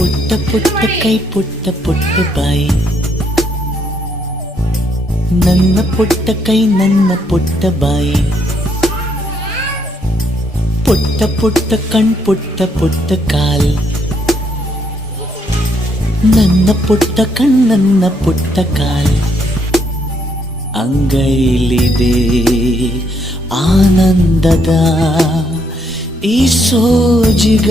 ಪುಟ್ಟ ಪುಟ್ಟ ಕೈ ಪುಟ್ಟ ಪುಟ್ಟ ಬಾಯಿ, ನನ್ನ ಪುಟ್ಟ ಕೈ ನನ್ನ ಪುಟ್ಟ ಬಾಯಿ, ಪುಟ್ಟ ಪುಟ್ಟ ಕಣ್ ಪುಟ್ಟ ಪುಟ್ಟ ಕಾಲ್, ನನ್ನ ಪುಟ್ಟ ಕಣ್ಣನ್ನ ಪುಟ್ಟ ಕಾಲ್. ಅಂಗೈಲಿದೆ ಆನಂದದ ಈ ಸೋಜಿಗ